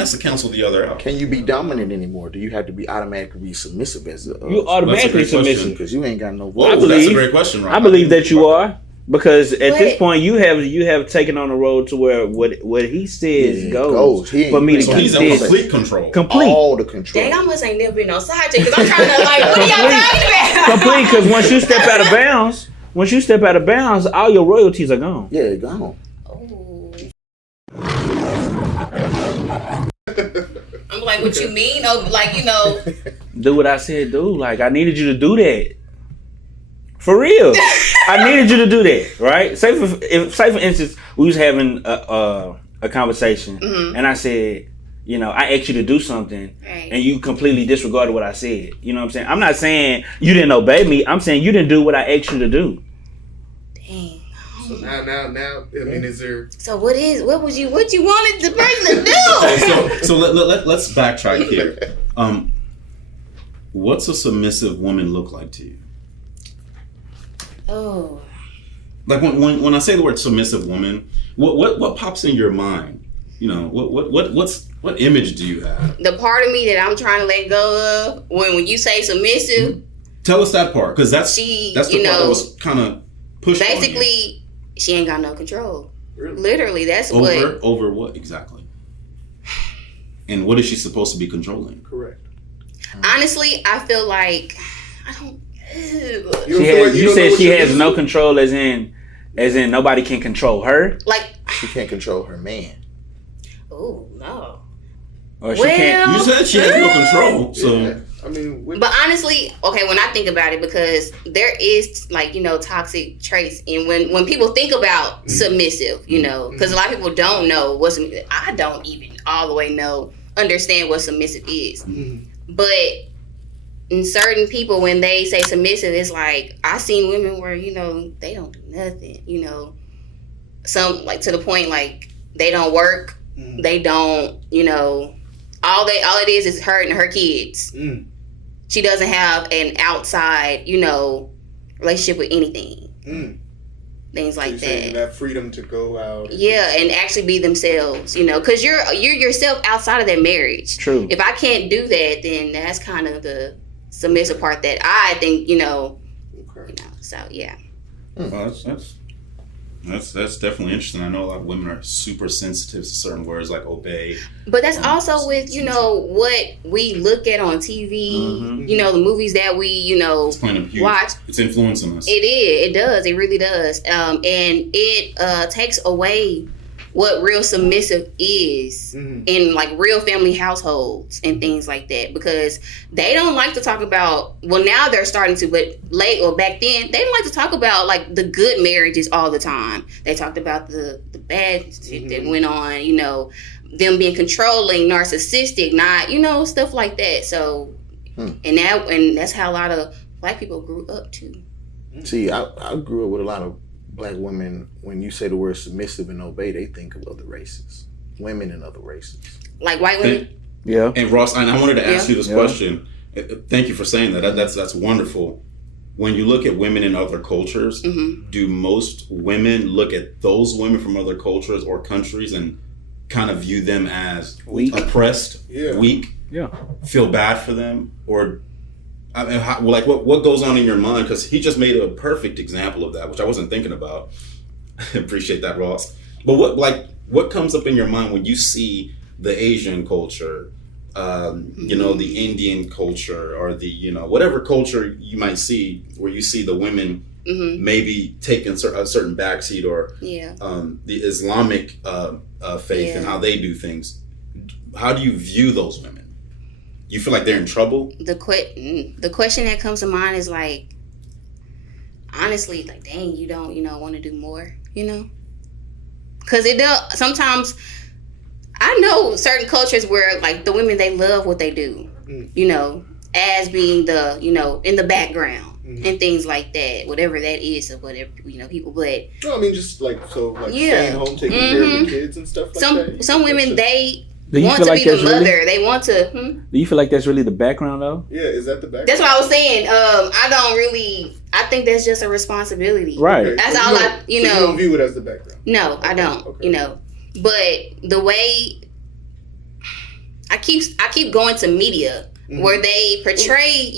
has to cancel the other out. Can you be dominant anymore? Do you have to be automatically submissive as a? You automatically submissive because you ain't got no. Whoa, that's a great question, Rob. I believe that you are. Because at this point you have taken on the road to where what he says goes for me to so he's in complete control. All the control. Dang, I must ain't never been on side chick because I'm trying to like, what are y'all talking about? Complete, because once you step out of bounds, all your royalties are gone. Yeah, gone. Oh. I'm like, what you mean? Oh, like, you know. Do what I said, do. Like, I needed you to do that. For real. I needed you to do that, right? Say for instance, we was having a conversation, and I said, you know, I asked you to do something, and you completely disregarded what I said. You know what I'm saying? I'm not saying you didn't obey me. I'm saying you didn't do what I asked you to do. Dang. So now, I mean, is there? So what you wanted the person to do? So let's backtrack here. What's a submissive woman look like to you? Oh. Like when I say the word submissive woman, what pops in your mind? You know, what image do you have? The part of me that I'm trying to let go of when you say submissive. Mm-hmm. Tell us that part, because that's the part that was kind of pushed. Basically, she ain't got no control. Really? Literally, that's over what exactly? And what is she supposed to be controlling? Correct. Honestly, I feel like I don't. You said she has no control, as in nobody can control her. Like she can't control her man. Oh no. Or she can't. You said she has no control. So yeah. I mean, but honestly, okay, when I think about it, because there is like, you know, toxic traits, and when people think about submissive, you know, because a lot of people don't know what I don't even all the way understand what submissive is, but. And certain people, when they say submissive, it's like, I've seen women where, you know, they don't do nothing, you know. Some, like, to the point, like, they don't work. They don't, you know, all it is her and her kids. She doesn't have an outside, you know, relationship with anything. Things like that. That freedom to go out. Yeah, and actually be themselves, you know, because you're yourself outside of that marriage. True. If I can't do that, then that's kind of the submissive part that I think, you know. Okay. You know, so yeah. Well, that's definitely interesting. I know a lot of women are super sensitive to certain words like obey. But that's also with, you know, what we look at on TV, you know, the movies that we, you know, watch. It's influencing us. It does. It really does. And it takes away what real submissive is in like real family households and things like that, because they don't like to talk about, well, now they're starting to, but back then they didn't like to talk about like the good marriages all the time. They talked about the bad shit that went on, you know, them being controlling, narcissistic, not, you know, stuff like that. So and that's how a lot of Black people grew up too. See, I grew up with a lot of Black women. When you say the word submissive and obey, they think of other races, women in other races, like white women. Yeah. And Ross, and I wanted to ask you this question. Thank you for saying that. That's wonderful. When you look at women in other cultures, do most women look at those women from other cultures or countries and kind of view them as weak, oppressed, weak, feel bad for them, or? I mean, like what goes on in your mind? Because he just made a perfect example of that, which I wasn't thinking about. Appreciate that, Ross. But what comes up in your mind when you see the Asian culture, you know, the Indian culture, or the, you know, whatever culture you might see, where you see the women maybe taking a certain backseat, or the Islamic faith and how they do things? How do you view those women? You feel like they're in trouble? The question that comes to mind is like, honestly, like, dang, you don't, you know, want to do more, you know? Because it does, sometimes, I know certain cultures where, like, the women, they love what they do, you know, as being the, you know, in the background and things like that, whatever that is, or whatever, you know, people, but. No, I mean, just like, so, like, staying home, taking care of the kids and stuff like that. Some women, they want to be the mother. They want to. Do you feel like that's really the background, though? Yeah, is that the background? That's what I was saying. I think that's just a responsibility. Right. Okay. That's all you know. You don't view it as the background? No, I don't. Okay. You know, but the way keep going to media where they portray,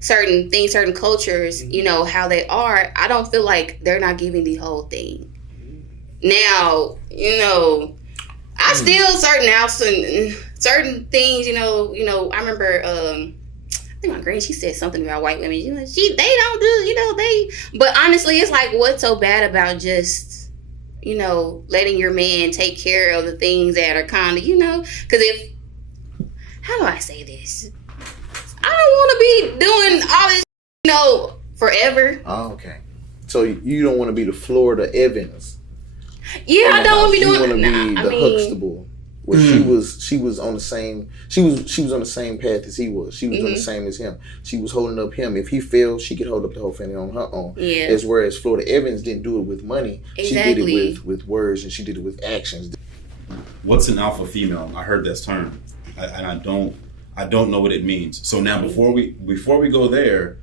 certain things, certain cultures, how they are. I don't feel like they're not giving the whole thing. Now, I still certain things, I remember, I think my granny, she said something about white women. They don't do, but honestly, it's like, what's so bad about just, letting your man take care of the things that are kind of, because how do I say this? I don't want to be doing all this, forever. Oh, okay. So you don't want to be the Florida Evans. Yeah, I don't want to be doing. You want to be the Huxtable, where she was on the same. She was on the same path as he was. She was on the same as him. She was holding up him. If he failed, she could hold up the whole family on her own. Yeah. As whereas Florida Evans didn't do it with money. Exactly. She did it with words, and she did it with actions. What's an alpha female? I heard this term, and I don't know what it means. So now before we go there,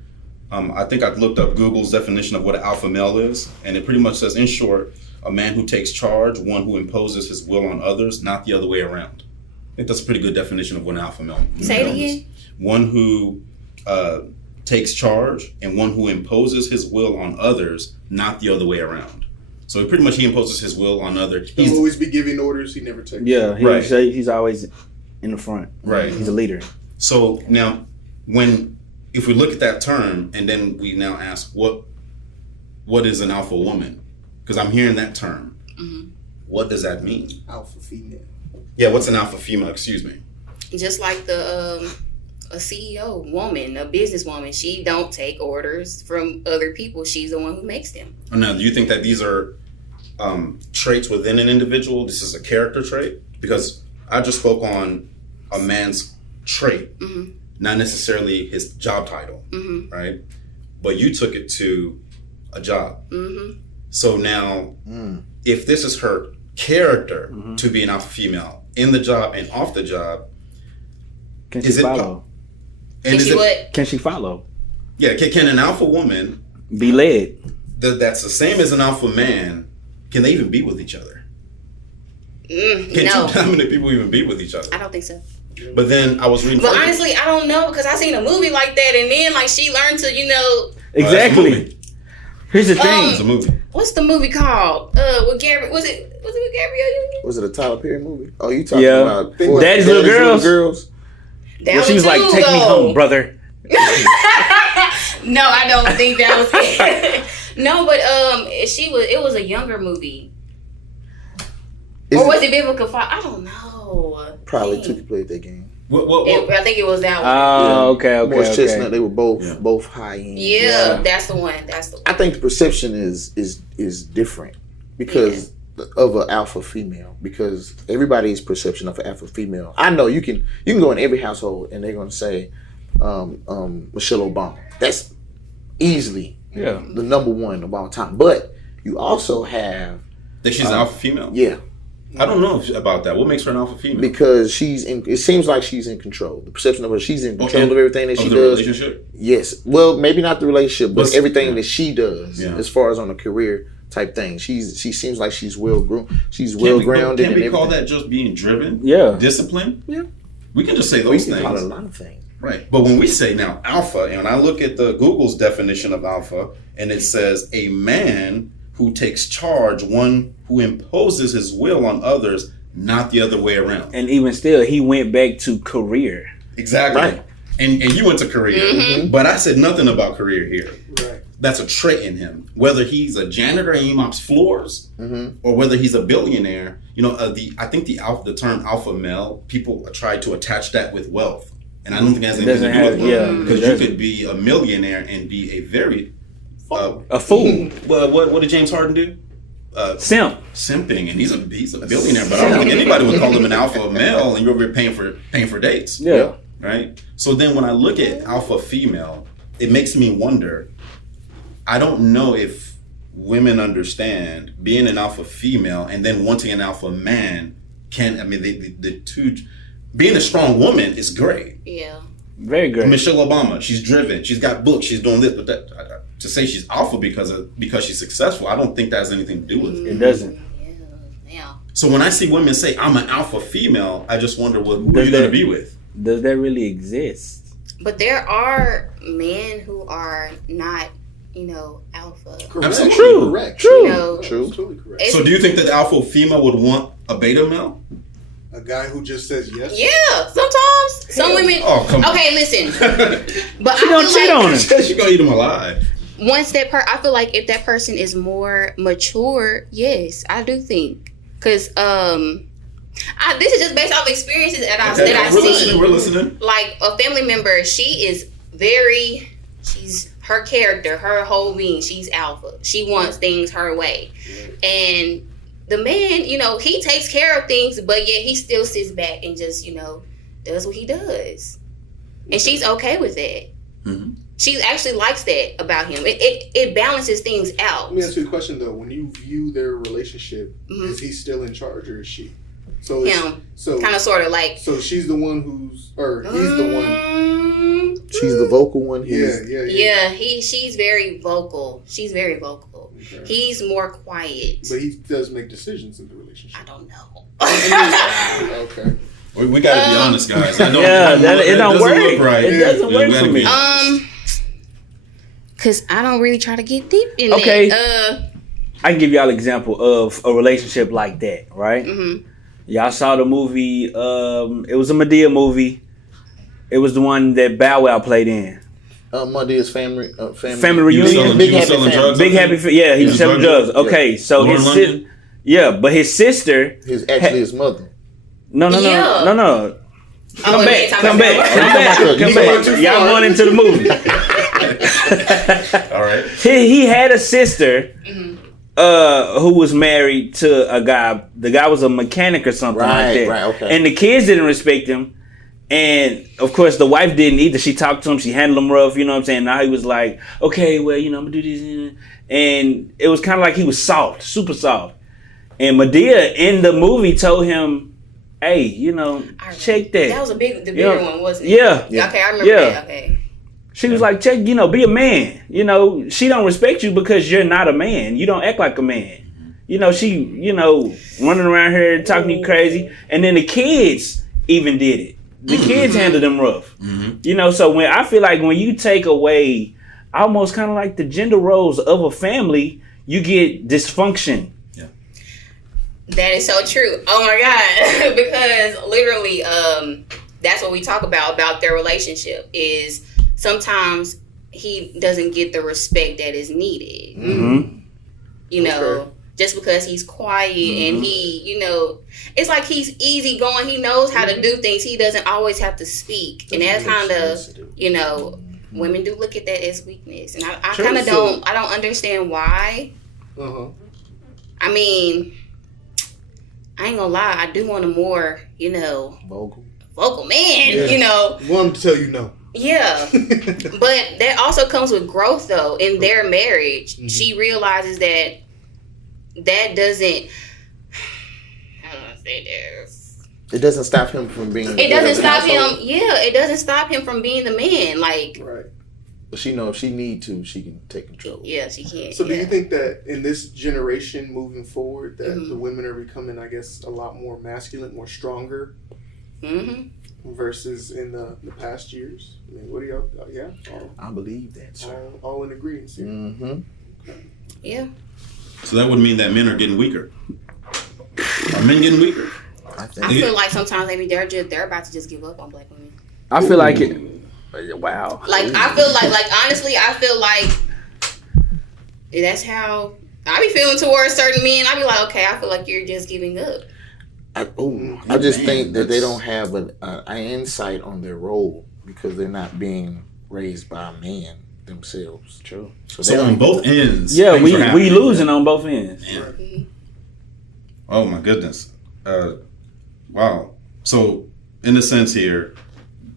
I think I looked up Google's definition of what an alpha male is, and it pretty much says, in short, a man who takes charge, one who imposes his will on others, not the other way around. I think that's a pretty good definition of what an alpha male is. Say it again. One who takes charge and one who imposes his will on others, not the other way around. So pretty much he imposes his will on others. He'll always be giving orders. He never takes. Yeah, he's always in the front. Right. He's a leader. So now, if we look at that term and then we now ask what is an alpha woman? Because I'm hearing that term. Mm-hmm. What does that mean? Alpha female. Yeah, what's an alpha female? Excuse me. Just like a CEO woman, a businesswoman, she don't take orders from other people. She's the one who makes them. Now, do you think that these are traits within an individual? This is a character trait? Because I just spoke on a man's trait, not necessarily his job title, right? But you took it to a job. So now, if this is her character to be an alpha female in the job and off the job, can she follow? Can she follow? Yeah, can an alpha woman be led? That's the same as an alpha man. Can they even be with each other? Can two dominant people even be with each other? I don't think so. But then I was reading. But honestly, I don't know, because I seen a movie like that, and then like she learned to, Exactly. Here's the thing. It's a movie. What's the movie called? With Gabrielle? Was it with Gabrielle Union? Was it a Tyler Perry movie? Oh, you talking about Daddy's Little Girls? Well, she was like, "Take me home, brother." No, I don't think that was it. No, but it was a younger movie. Or was it Biblical Father? I don't know. Probably took place that game. I think it was that one. Oh, okay. Morris Chestnut, they were both high end. Yeah, that's the one. I think the perception is different because of an alpha female. Because everybody's perception of an alpha female. I know you can go in every household and they're gonna say Michelle Obama. That's easily the number one of all time. But you also have that she's an alpha female. Yeah. I don't know about that. What makes her an alpha female? Because it seems like she's in control. The perception of her, she's in control of everything that she does. Relationship? Yes. Well, maybe not the relationship, but everything that she does as far as on a career type thing. She seems like she's well grown. She's well grounded. Can we call that just being driven? Yeah. Discipline? Yeah. We can just say those things. We can call it a lot of things. Right. But when we say now alpha, and I look at the Google's definition of alpha, and it says a man who takes charge, one who imposes his will on others, not the other way around. And even still, he went back to career. Exactly. Right. And you went to career, but I said nothing about career here. Right. That's a trait in him. Whether he's a janitor and he mops floors, or whether he's a billionaire. I think the term alpha male, people try to attach that with wealth, and I don't think it has anything to do with wealth. Because you could be a millionaire and be a very a fool. Well, what did James Harden do? Simping, and he's a billionaire, but I don't think anybody would call him an alpha male, and you're over here paying for dates. Yeah. Right. So then when I look at alpha female, it makes me wonder. I don't know if women understand being an alpha female and then wanting an alpha man. The two, being a strong woman is great. Yeah. Very good. Michelle Obama, she's driven, she's got books, she's doing this, but to say she's alpha because she's successful, I don't think that has anything to do with it. It doesn't. Yeah. So when I see women say, I'm an alpha female, I just wonder, well, who are you going to be with? Does that really exist? But there are men who are not, alpha. Absolutely. True. Correct. True. True. Totally correct. So do you think that the alpha female would want a beta male? A guy who just says yes. Yeah, sometimes some women. Oh, come on. Okay, listen. But She gonna cheat on him. She's going to eat him alive. Once I feel like if that person is more mature, yes, I do think, because this is just based off experiences that I've seen. We're listening. Like a family member, she's her character, her whole being, she's alpha. She wants things her way, and the man, he takes care of things, but yet he still sits back and just, does what he does, and she's okay with that. Mm-hmm. She actually likes that about him. It balances things out. Let me ask you a question though. When you view their relationship, is he still in charge or is she? So Him. So kind of sort of like. So she's the one he's the one. She's the vocal one. Yeah. She's very vocal. She's very vocal. Okay. He's more quiet. But he does make decisions in the relationship. I don't know. Okay. We got to be honest, guys. I know. It don't work. Look right. It doesn't work for me. Because I don't really try to get deep in that. Okay. I can give y'all an example of a relationship like that, right? Mm-hmm. Y'all saw the movie. It was a Madea movie. It was the one that Bow Wow played in. Madea's family reunion. Big Happy Family. Big Happy. Yeah, he was selling drugs. Okay, so Lauren London? but his sister. His actually his mother. No. Yeah. Come back. Y'all going into the movie. All right. He had a sister who was married to a guy. The guy was a mechanic or something like that. Right, okay. And the kids didn't respect him. And of course the wife didn't either. She talked to him, she handled him rough, you know what I'm saying? Now he was like, okay, well, I'm gonna do this. And it was kind of like he was soft, super soft. And Madea in the movie told him, hey, check that. That was the bigger one, wasn't it? Yeah. Okay, I remember that. Okay. She was like, check, be a man. She don't respect you because you're not a man. You don't act like a man. She, running around here talking to you crazy. And then the kids even did it. The kids handled them rough. Mm-hmm. So when I feel like when you take away almost kind of like the gender roles of a family, you get dysfunction. Yeah. That is so true. Oh my God. Because literally, that's what we talk about their relationship is sometimes he doesn't get the respect that is needed. Mm-hmm. Just because he's quiet and he, it's like he's easy going. He knows how to do things. He doesn't always have to speak. And that's kind of, women do look at that as weakness. And I kind of don't understand why. Uh-huh. I mean, I ain't gonna lie. I do want a more, vocal man, Want him to tell you no. Yeah. But that also comes with growth, though. In their marriage, she realizes that doesn't. How do I say this? It doesn't stop him from being. It doesn't stop him. Yeah, it doesn't stop him from being the man. Like. Right. But she knows if she need to, she can take control. Yeah, she can. So, do you think that in this generation moving forward, that the women are becoming, I guess, a lot more masculine, more stronger, versus in the past years? I mean, what do y'all? Yeah, I believe that. Sir. All in agreement. Mm-hmm. Okay. Yeah. So that would mean that men are getting weaker. Are men getting weaker? I feel like sometimes maybe they're about to just give up on black women. I feel like it. Wow. Like I feel like honestly, I feel like that's how I be feeling towards certain men. I be like, okay, I feel like you're just giving up. I just think that they don't have an insight on their role because they're not being raised by a man themselves. True. So on both ends. Yeah, we losing on both ends. Yeah. Oh my goodness. Wow. So in a sense here,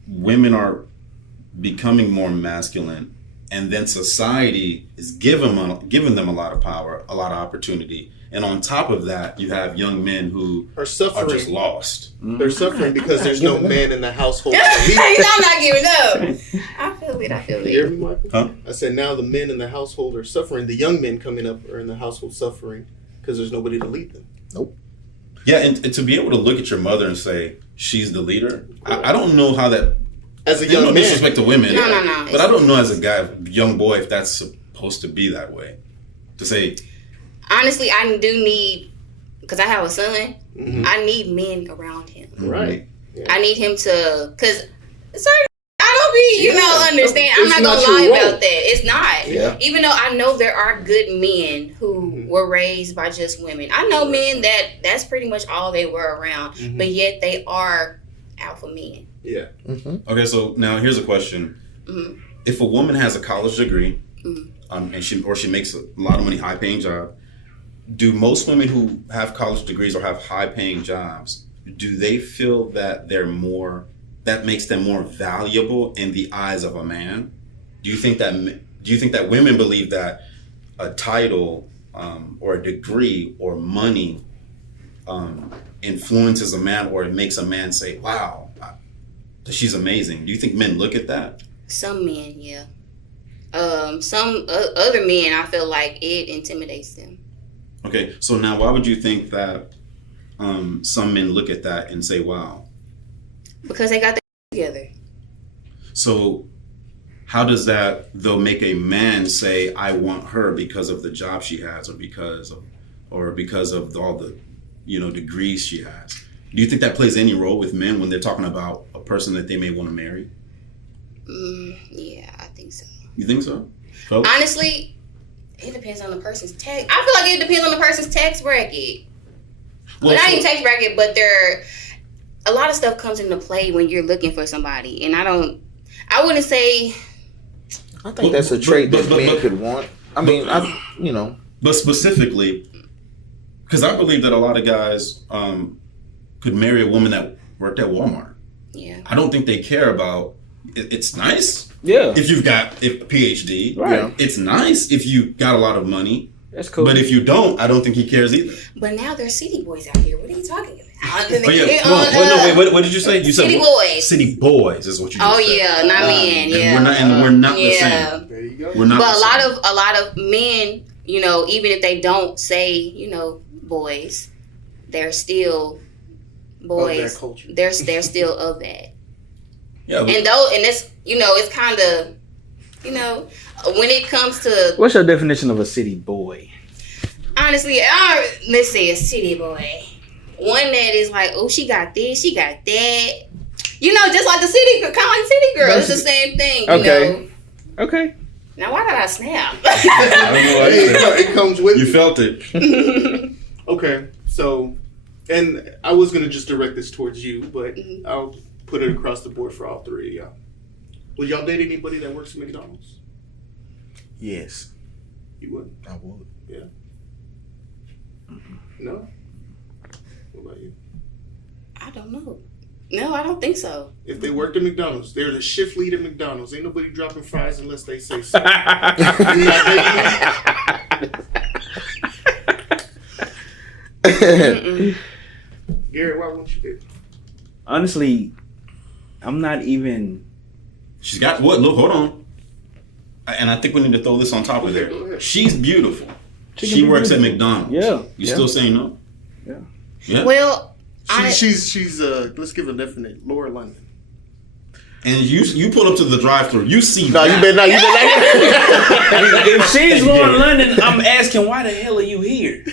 women are becoming more masculine, and then society is giving them a lot of power, a lot of opportunity. And on top of that, you have young men who are suffering. Are just lost. They're suffering because there's no man in the household. I'm not giving up. I feel it. You hear me, Michael? Huh? I said now the men in the household are suffering. The young men coming up are in the household suffering because there's nobody to lead them. Nope. Yeah, and to be able to look at your mother and say she's the leader, I don't know how that. As a young man, disrespect to women. No. But I don't know as a guy, young boy, if that's supposed to be that way. To say, honestly, I do need, because I have a son. Mm-hmm. I need men around him. Right. Yeah. I need him to, because certain, I don't be, understand. I'm not gonna lie about that. It's not. Yeah. Even though I know there are good men who were raised by just women. I know men that's pretty much all they were around, but yet they are alpha men. Yeah. Mm-hmm. okay, so now here's a question: if a woman has a college degree, and she makes a lot of money, high paying job, do most women who have college degrees or have high paying jobs, do they feel that that makes them more valuable in the eyes of a man? Do you think that women believe that a title or a degree or money influences a man, or it makes a man say, wow, she's amazing? Do you think men look at that? Some men, yeah. Some other men, I feel like it intimidates them. Okay, so now why would you think that some men look at that and say, wow? Because they got their together. So how does that, though, make a man say, I want her because of the job she has, or because of all the, degrees she has? Do you think that plays any role with men when they're talking about a person that they may want to marry? Yeah, I think so. You think so? Folks? Honestly, it depends on the person's tax. I feel like it depends on the person's tax bracket. Well, not even tax bracket, but a lot of stuff comes into play when you're looking for somebody. And I wouldn't say. I think that's a trait that men could want. I mean, But specifically, because I believe that a lot of guys could marry a woman that worked at Walmart. Yeah. I don't think they care about. It's nice. Yeah. If you've got a PhD, right? It's nice if you got a lot of money. That's cool. But if you don't, I don't think he cares either. But now there's city boys out here. What are you talking about? What did you say? You said city boys. City boys is what you. Oh said. Yeah, not men. Yeah, and we're not the same. There you go. We're not. But a lot of men, even if they don't say, boys, they're still boys. Of their culture. They're still of that. Yeah. And it's it's kind of when it comes to, what's your definition of a city boy? honestly, let's say a city boy, one that is like, oh, she got this, she got that, just like the city, kind of like city girl. It's the same thing. Okay. Now, why did I snap? I don't know why you said It comes with you felt it. Okay, so, and I was going to just direct this towards you, but I'll put it across the board for all three of y'all. Would y'all date anybody that works at McDonald's? yes, You would? I would. Yeah. No? What about you? I don't know. No, I don't think so. If they worked at McDonald's, they're the shift lead at McDonald's. Ain't nobody dropping fries unless they say so. Garrett, why won't you date? Honestly, I'm not even. She's got what? Look, hold on. And I think we need to throw this on top of there. She's beautiful. She works at McDonald's. Yeah. You still saying no? Yeah. Yeah. Well, She's let's give a definite Laura London. And you pull up to the drive-thru. You see No, that. you better not. If she's going to London, I'm asking, why the hell are you here?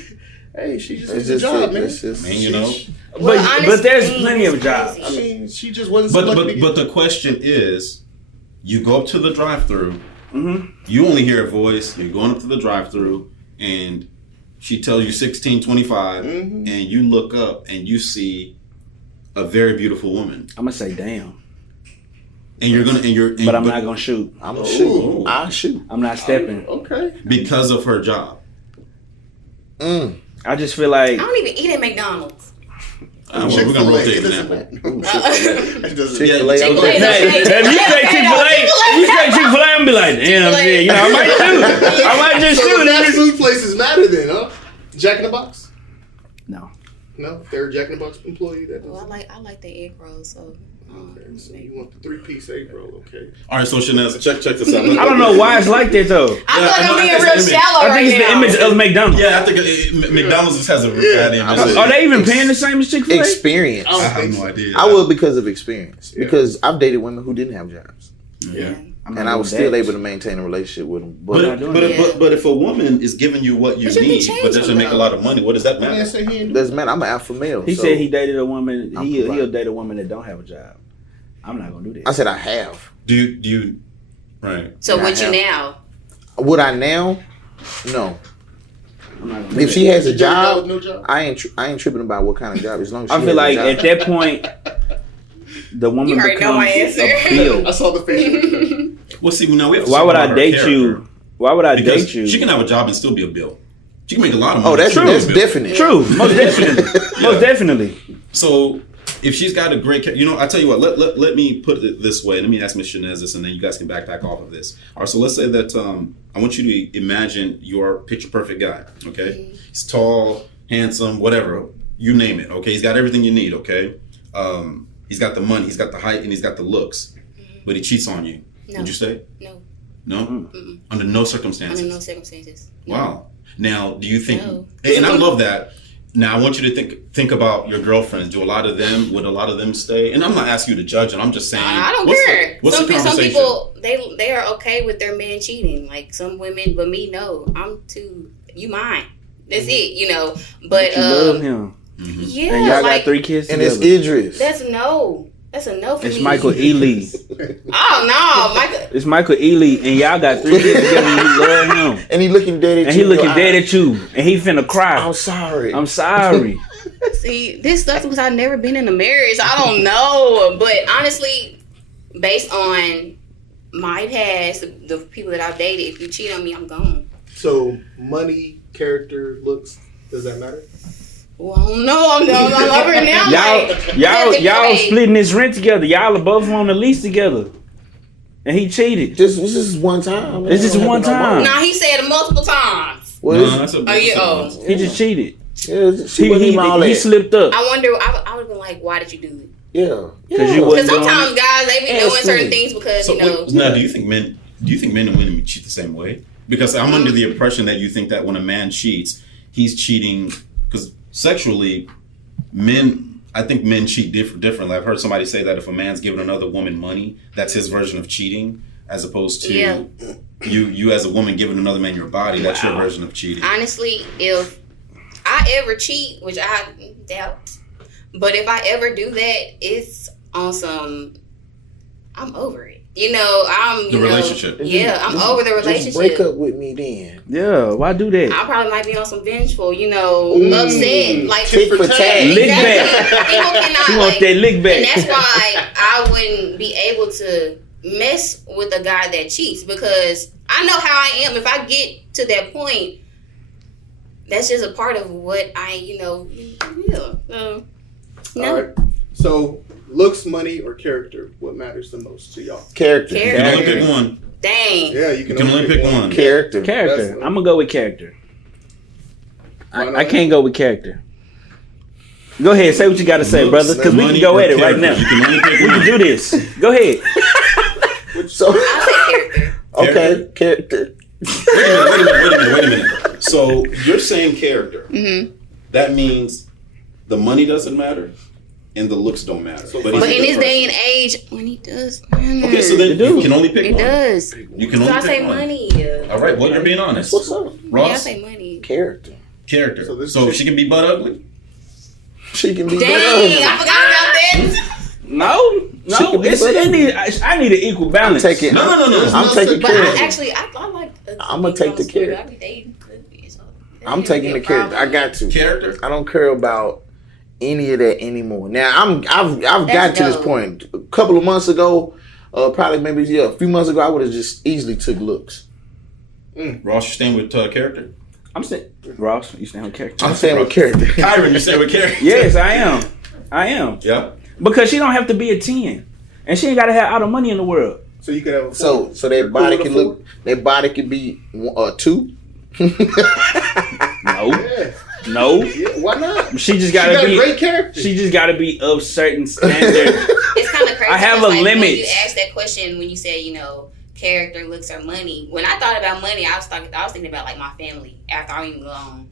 Hey, she just It's did a just job, it. man. It's just, Man, you know. But there's plenty of jobs. I mean, she just wasn't selected. But the question is, you go up to the drive-thru. Mm-hmm. You only hear a voice. You're going up to the drive-thru, and she tells you 1625, and you look up and you see a very beautiful woman. I'm gonna say, damn. And you're gonna But I'm not gonna shoot. I'm gonna shoot. I'll shoot. I'm not stepping. Okay. because of her job. I just feel like I don't even eat at McDonald's. Well, we're gonna rotate in that. Chick-fil-A. Chick-fil-A. if you say Chick-fil-A, I'm be like, damn, yeah, I might shoot. I might just So shoot. the fast food places matter then, huh? Jack in the Box? No. No, if they're a Jack in the Box employee, that Well, doesn't. I like the egg rolls, so. Okay, so you want the 3-piece egg roll, okay? All right, so Shanaz, check this out. I don't know why it's like that though. I feel like I'm being I real think shallow I right think it's now. the image of McDonald's. Yeah, I think McDonald's just has a bad image. Are they even paying the same as Chick-fil-A? Experience. I I don't have think no so. idea. I will because of experience. Yeah. Because I've dated women who didn't have jobs, Yeah. and I was still able to maintain a relationship with them. But if a woman is giving you what you But you can need, change but doesn't them, make a lot of money, what does that Man matter? say he ain't doesn't matter. I'm an alpha male. He so said he dated a woman. I'm He'll right. date a woman that don't have a job. I'm not gonna do that. I said I have. Do you right? So Yeah, would I you have. now? Would I now? No. I'm not gonna do If she has a You got job, with no job? I ain't tripping about what kind of job. As long as she I feel has like a at job. that point, the woman You already know my becomes answer. a bill. I saw the facial. Well, see, now we have to Why talk would about I her date character. you? Why would I Because date you? she can have a job and still be a bill. She can make a lot of money. Oh, that's and still be a bill. definite. True, most definitely, most definitely. So if she's got a great, I tell you what. Let me put it this way. Let me ask Ms. Shanez this, and then you guys can backpack off of this. All right. So let's say that I want you to imagine your picture perfect guy. Okay, he's tall, handsome, whatever you name it. Okay, he's got everything you need. Okay, he's got the money, he's got the height, and he's got the looks, but he cheats on you. No. Would you say No. no? Mm-mm. Under no circumstances. Under no circumstances. No. Wow. Now, do you think? No. And I love that. Now, I want you to think about your girlfriends. Would a lot of them stay? And I'm not asking you to judge it. I'm just saying. I don't what's care. What's the Some conversation? people they are okay with their man cheating. Like some women, but me no. I'm too. You mine. That's it. But You love him, yeah, and y'all like got 3 kids And together. it's Idris. that's no. That's a no for It's me. Michael Ealy. Oh no, Michael. It's Michael Ealy, and y'all got 3 kids together. And you love him, And he looking dead at and you. he looking in your dead eye. at you, and he finna cry. I'm sorry. I'm sorry. See, this sucks because I've never been in a marriage. I don't know, but honestly, based on my past, the people that I've dated, if you cheat on me, I'm gone. So money, character, looks, does that matter? Well, I don't know. I'm over it now. Y'all splitting this rent together. Y'all are both on the lease together, and he cheated. This is one time. It's just It don't one happen no time. more. Nah, he said it multiple times. Well, No, it's- that's a. Oh, yeah, oh. He just cheated. yeah, she wasn't even all He that. slipped up. I wonder. I would have been like, why did you do it? Yeah. Because you Because wasn't doing sometimes it. guys they be Yeah, doing it's certain funny. things because So you know. now, do you think men and women cheat the same way? Because I'm under the impression that you think that when a man cheats, he's cheating because sexually, I think men cheat differently. I've heard somebody say that if a man's giving another woman money, that's his version of cheating, as opposed to Yeah. you as a woman giving another man your body, that's your version of cheating. Honestly, if I ever cheat, which I doubt, but if I ever do that, it's on some. I'm over it. I'm The relationship. Yeah, I'm over the Just relationship. break up with me then. Yeah, why do that? I probably might be on some vengeful, upset, like Tit for tat. Lick back. People cannot. She wants that lick And back. that's why I wouldn't be able to mess with a guy that cheats because I know how I am. If I get to that point, that's just a part of what I, yeah. No. All right. So looks, money, or character, what matters the most to y'all? Character. You can only Character. pick one. Dang. Yeah, You can only pick one. Character. Character. That's- I'm gonna go with character. Why not? I can't go with character. Go ahead, say what you gotta say, Looks, brother, because we money, can go or at it right character. now. You can only pick We one. can do this. Go ahead. So I say character. okay, character. Wait a minute. So you're saying character. Mm-hmm. That means the money doesn't matter and the looks don't matter. So- he's But a in good this day person. and age, money does matter. Okay, so then It do. you can only pick It one. does. You can So only I pick say one. money. All right, well, you're being honest. What's up? Yeah, I Ross, say money. Character. character. So So, this- she can be butt ugly? She can be Dang, better. I forgot about that. No, She can be better. I need an equal I'm balance. taking. No. I'm taking But character. I like. I'ma take the character. I be dating ugly, so that I'm shouldn't taking be the a character. I problem. got to. Character? I don't care about any of that anymore. Now I've got That's to this dope. point. A couple of months ago, probably maybe a few months ago, I would have just easily took looks. Ross, you staying with character? I'm saying, Ross, you stand with character. I'm saying with character. Kyron, you staying with character? Yes, I am. I am. Yeah. Because she don't have to be a 10. And she ain't gotta have all the money in the world. So you could have a So four. that You're body cool can with a look. That body can be 2. No. four? Yeah. No. Yeah, why not? She just gotta got be a great character. She just gotta be of certain standard. It's kind of crazy. I have a limit. When you asked that question, when you said, character, looks, or money. When I thought about money, I was thinking about like my family after I'm even gone.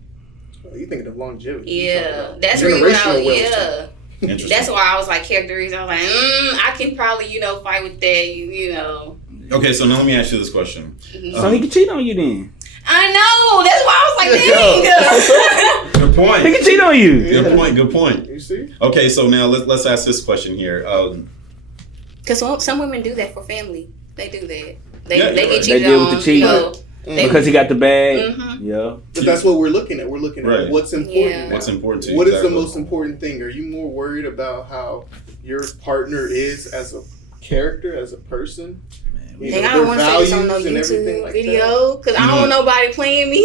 Oh, you thinking of longevity? Yeah, that's really what I was. Yeah. Interesting. That's why I was like characteristics. I was like, I can probably, fight with that, Okay, so now let me ask you this question. Mm-hmm. So he can cheat on you then. I know. That's why I was like, dang. Good point. He can cheat on you. Good point. You see? Okay, so now let's ask this question here. Because some women do that for family. They do that. They Yeah, get right. cheated They deal on. with the cheating. Because he got the bag. Mm-hmm. Yeah. But that's what we're looking at. We're looking Right. at what's important. Yeah. now. What's important to you? What is the exactly. most important thing? Are you more worried about how your partner is as a character, as a person? Dang, I don't want to say this on no YouTube video because I don't want nobody playing me.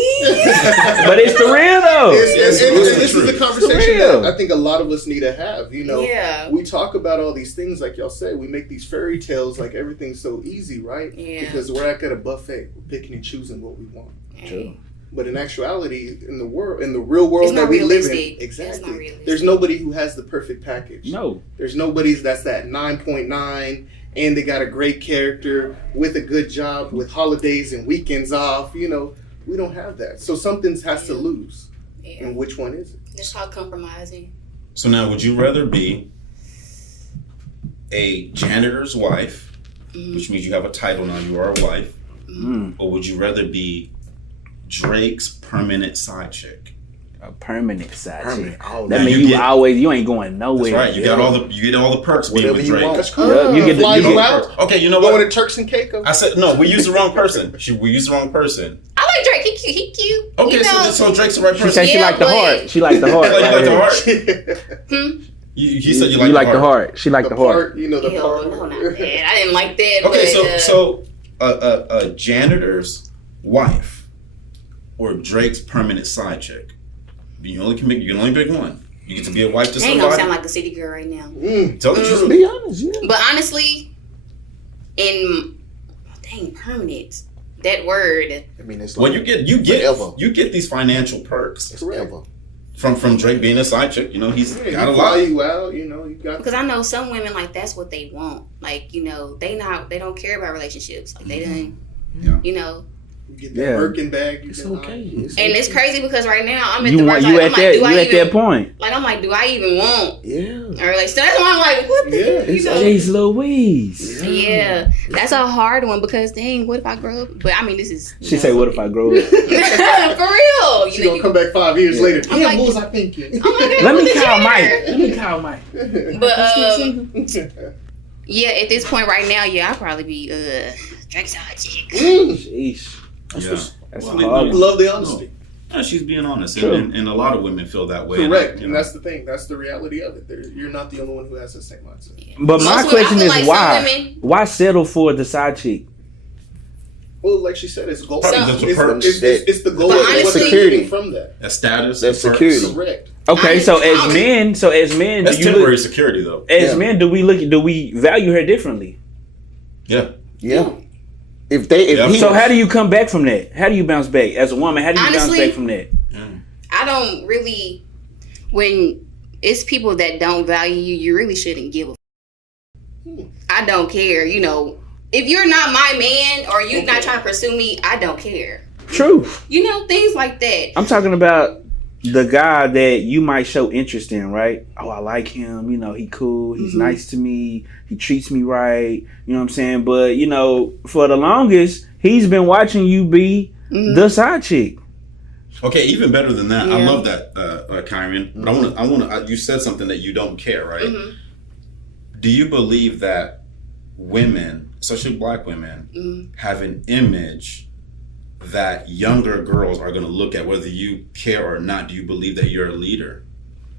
But it's the real though. This is true. the conversation that I think a lot of us need to have. Yeah. We talk about all these things like y'all say. We make these fairy tales like everything's so easy, right? Yeah. Because we're at a buffet, we're picking and choosing what we want. True. But in actuality, in the real world It's that not we live realistic. in, It's not exactly. realistic. There's nobody who has the perfect package. No. There's nobody that's that 9.9 and they got a great character with a good job with holidays and weekends off. We don't have that. So something has to lose. Yeah. And which one is it? It's called compromising. So now, would you rather be a janitor's wife, which means you have a title now, you are a wife, or would you rather be Drake's permanent side chick? A permanent side chick. Oh, That now means you ain't going nowhere. That's right. You get all the perks being Whatever with you Drake. want. That's cool. Yeah, you get the- Fly you you get out. Okay, you know Going what? to Turks and Caicos. I said no. We used the wrong person. We used the wrong person. I like Drake. He cute. He cute. Okay, so Drake's the right She person. said she Yeah, liked the but- heart. She liked the heart. You like the Right. heart? He You said you like like the heart. She liked the the heart. part, the Ew, part. no, not that. I didn't like that. Okay, but, so a janitor's wife or Drake's permanent side chick. You can only pick one. You get to be a wife to I ain't gonna somebody. sound like a city girl right now. Tell the truth. Be honest, yeah. But honestly, permanent. That word. I mean, it's Well, like you forever. get these financial perks It's forever. from Drake being a side chick. He's Yeah, got a fly lot. you out. You got. Because I know some women like that's what they want. Like they don't care about relationships. Like they didn't. Yeah. You get that Yeah. Birkin bag. It's okay. And it's crazy because right now I'm at You the want verge, you like, at I'm like, that do I at even, that point. Like I'm like, do I even want? Yeah. Or like, so that's why I'm like, what the Yeah, you know? Jeez Louise. Yeah, that's a hard one because dang, what if I grow up? But I mean, this is. She said, "What if I grow up?" For real? She gonna come back 5 years later. I'm like- what was I thinking? Oh my God, Let me look at call her. Mike. Let me call Mike. But yeah, at this point right now, I'll probably be Drake's side chick. Sheesh. Yeah. That's Well, a hard one. Love the honesty. Yeah, she's being honest, True. and a lot of women feel that way. Correct, you and know. that's the thing. That's the reality of it. You're not the only one who has the same mindset. But my Most women- question I feel is like some why? women- Why settle for the side chick? Well, like she said, it's goal. Probably So- just the perks. It's the goal But of what honestly- they're Security. getting from that. That status, That's the perks. security. Correct. Okay, so as Honestly- men, That's do you temporary look, security, though. as Yeah. men, do we value her differently? Yeah. Yeah. If Yeah. he, So how do you come back from that? How do you bounce back as a woman? How do you Honestly- bounce back from that? I don't really. When it's people that don't value you, you really shouldn't give a. I don't care. If you're not my man or you're not trying to pursue me, I don't care. True. Things like that. I'm talking about the guy that you might show interest in, right? Oh, I like him. He cool. He's nice to me. He treats me right. You know what I'm saying? But, for the longest, he's been watching you be the side chick. Okay, even better than that. I Yeah. love that, Kyron. But I want to. You said something that you don't care, right? Do you believe that women, especially black women, have an image that younger girls are going to look at, whether you care or not? Do you believe that you're a leader?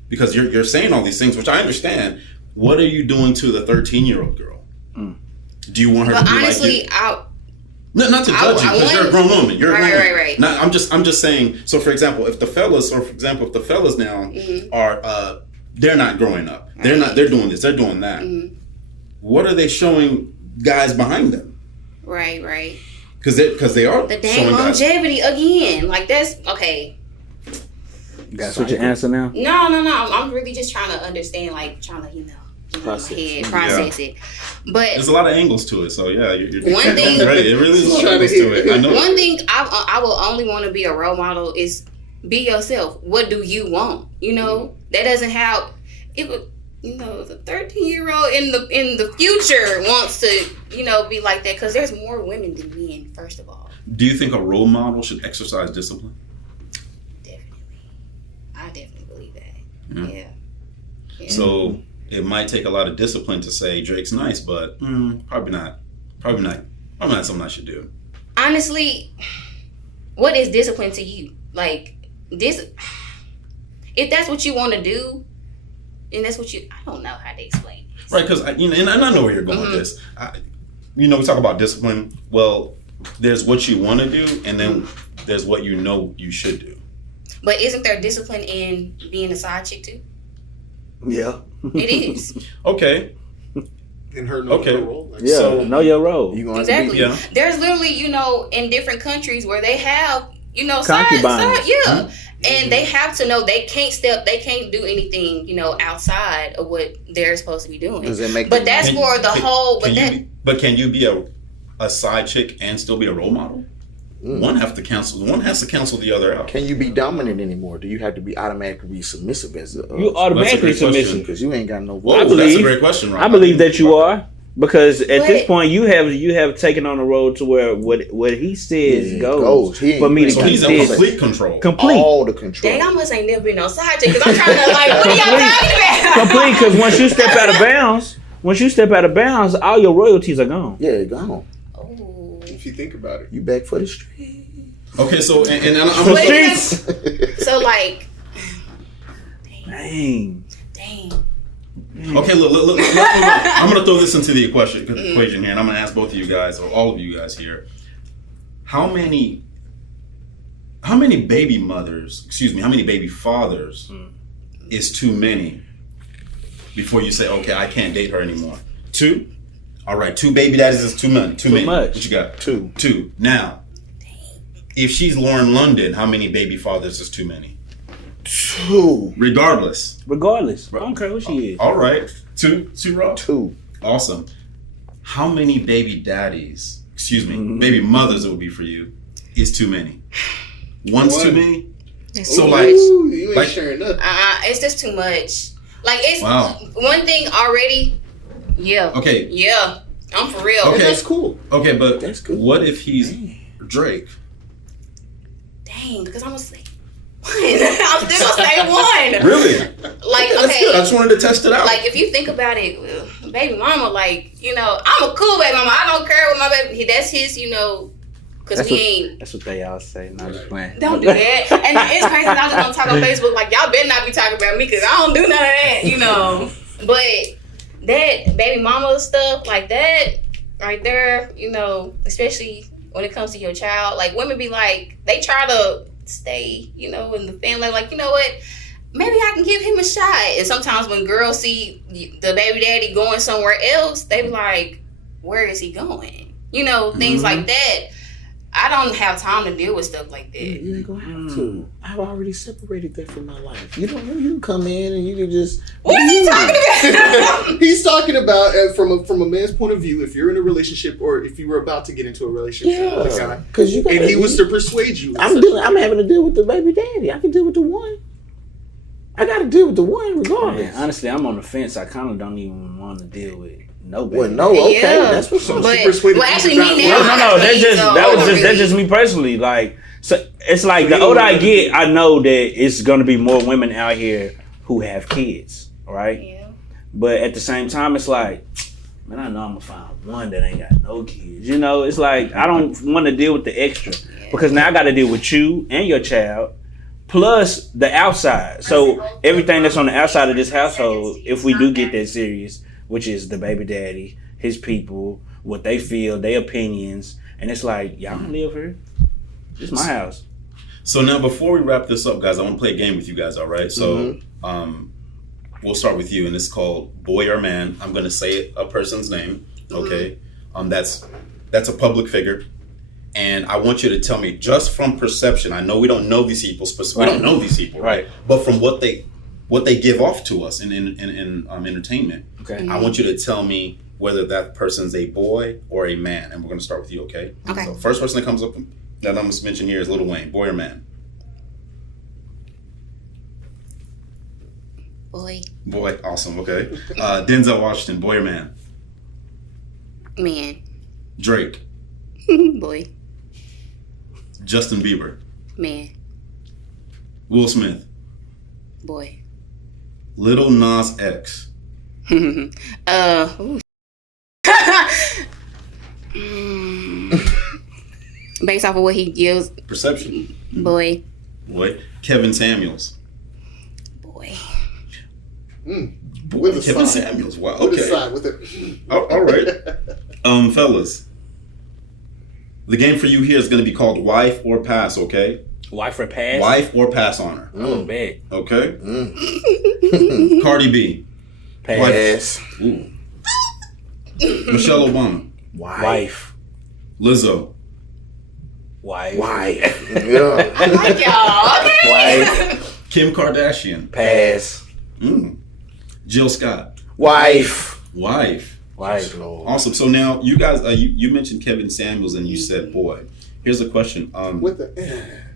Because you're saying all these things, which I understand. What are you doing to the 13-year-old girl? Do you want her But to be honestly, like you? No, not to judge you, because you're a grown woman. You're a grown woman. Right. No, I'm just saying. So, for example, if the fellas now are they're not growing up. They're doing this. They're doing that. What are they showing guys behind them? Right. Because they are The dang showing guys. longevity again. Like that's okay. That's what your answer now? No. I'm really just trying to understand, like trying to, process it. But there's a lot of angles to it. So yeah, you're one thing. Right. It really is a lot of angles to it. I know. One thing I will only want to be a role model is be yourself. What do you want? That doesn't have it. The 13-year-old in the future wants to be like that because there's more women than men. First of all, do you think a role model should exercise discipline? I definitely believe that. Yeah. So it might take a lot of discipline to say Drake's nice, but probably not something I should do. Honestly, what is discipline to you? Like this, if that's what you want to do, and that's what I don't know how to explain this. Right, because and I know where you're going with this. We talk about discipline. Well, there's what you want to do, and then there's what you should do. But isn't there discipline in being a side chick too? Yeah. It is. Okay. In her know her role. Yeah, so, know your role. You gonna exactly. Yeah. There's literally, in different countries where they have, concubines. And they have to know they can't do anything, outside of what they're supposed to be doing. Does it make but that's for the whole. But can you be a side chick and still be a role model? One has to cancel the other out. Can you be dominant anymore? Do you have to be automatically submissive as a? You automatically submissive because you ain't got no. Whoa, that's a great question, right? I believe that you are. Because at this point, you have taken on the road to where what he says goes. For me, so he's in complete control. All the control. Dang, I must ain't never been no side chick because I'm trying to what are y'all talking about? Complete, because once you step out of bounds, all your royalties are gone. Yeah, gone. Oh. If you think about it, you back for the street. Okay, so and I'm streets. So like, dang. Okay, look. I'm going to throw this into the equation here, and I'm going to ask both of you guys, or all of you guys here, how many baby fathers is too many before you say, okay, I can't date her anymore? 2? All right, 2 baby daddies is too many. Too many. Much. What you got? 2. 2. Now, if she's Lauren London, how many baby fathers is too many? 2. Regardless. I don't care who she is. All right. 2, Rob? 2. Awesome. How many baby daddies, baby mothers it would be for you, is too many? One's too many? So you ain't sharing nothing. It's just too much. Like, it's one thing already. Yeah. Okay. Yeah. I'm for real. Okay. That's cool. Okay, but that's good. What if he's Drake? Dang, because I'm going to say one. I'm still going to say one. Really? Like, That's good. I just wanted to test it out. Like, if you think about it, baby mama, like, I'm a cool baby mama. I don't care what my baby, that's his, because we ain't. That's what they all say. No, just playing. Don't do that. And it's crazy. I was going to talk on Facebook, like, y'all better not be talking about me because I don't do none of that, But that baby mama stuff like that, right there, especially when it comes to your child, like, women be like, they try to stay, in the family, like, you know what? Maybe I can give him a shot. And sometimes when girls see the baby daddy going somewhere else, they be like, where is he going? Things like that. I don't have time to deal with stuff like that. You ain't gonna have to. I've already separated that from my life. You can come in and you can just. What is he talking about? He's talking about from a man's point of view. If you're in a relationship, or if you were about to get into a relationship with a guy, and he was to persuade you, I'm having to deal with the baby daddy. I can deal with the one. I got to deal with the one regardless. Man, honestly, I'm on the fence. I kind of don't even want to deal with no baby. Well, no, okay, that's what's up. Actually, me now. No. That's just me personally. Like, so it's like the older I get, I know that it's gonna be more women out here who have kids, right? Yeah. But at the same time, it's like, man, I know I'm gonna find one that ain't got no kids. It's like I don't want to deal with the extra because now I got to deal with you and your child. Plus the outside. So everything that's on the outside of this household, if we do get that serious, which is the baby daddy, his people, what they feel, their opinions, and it's like, y'all don't live here. This is my house. So now before we wrap this up, guys, I want to play a game with you guys, all right? So we'll start with you, and it's called Boy or Man. I'm going to say a person's name, okay? That's a public figure. and I want you to tell me just from perception. I know we don't know these people, we don't know these people, right? But from what they give off to us in entertainment, okay. I want you to tell me whether that person's a boy or a man, and we're going to start with you, okay? Okay. So first person that comes up that I'm going to mention here is Lil Wayne. Boy or man? Boy. Boy, awesome. Okay. Denzel Washington. Boy or man? Man. Drake. Boy. Justin Bieber. Man. Will Smith. Boy. Lil Nas X. Ooh. Based off of what he gives. Perception. Boy. Boy. Kevin Samuels. Boy. Boy, Kevin Samuels. Wow. Okay. All right. Fellas. The game for you here is going to be called Wife or Pass, okay? Wife or pass? Wife or pass on her. Oh, bad. Okay. Cardi B. Pass. Ooh. Michelle Obama. Wife. Lizzo. Wife. Yeah. I like y'all. Okay. Wife. Kim Kardashian. Pass. Jill Scott. Wife. Awesome. So now you guys, you mentioned Kevin Samuels and you said boy. Here's a question.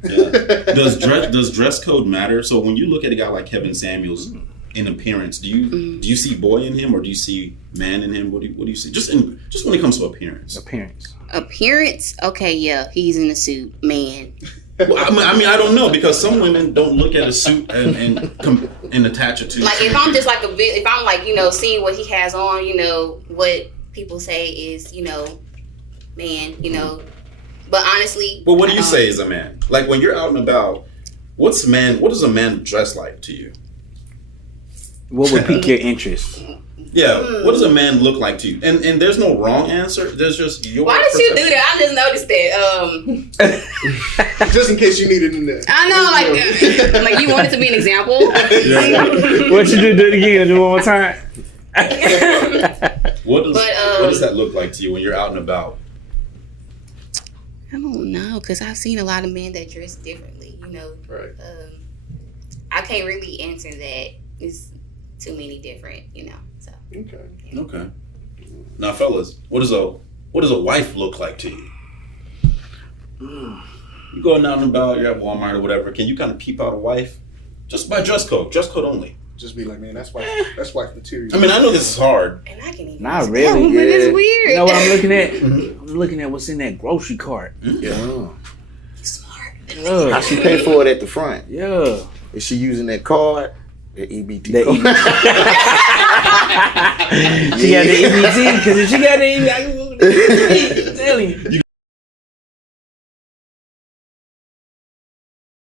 Does dress code matter? So when you look at a guy like Kevin Samuels in appearance, do you see boy in him or do you see man in him? What do you see? Just when it comes to appearance. Appearance? Okay, yeah, he's in a suit, man. Well, I mean, I don't know because some women don't look at a suit and attach it to. Like if I'm just like if I'm like seeing what he has on, what people say is man, But honestly, but what do you say is a man? Like when you're out and about, what does a man dress like to you? What would pique your interest? Yeah, what does a man look like to you? And there's no wrong answer. There's just your. Why did you do that? I just noticed that. Just in case you needed to. I know, like you wanted to be an example. What you do it again? Do it one more time. What does that look like to you when you're out and about? I don't know, because I've seen a lot of men that dress differently. Right. I can't really answer that. It's too many different, So. Okay. Yeah. Okay. Now, fellas, what does a wife look like to you? You going out and about, you're at Walmart or whatever. Can you kind of peep out a wife just by dress code only? Just be like, man, that's wife material. I mean, I know this is hard. And I can even. Not really. But it's weird. You know what I'm looking at? I'm looking at what's in that grocery cart. Yeah. Smart. How she pay for it at the front? Yeah. Is she using that card? The EBT The card. She got the EBT because if she got the EBT, I'm telling you. You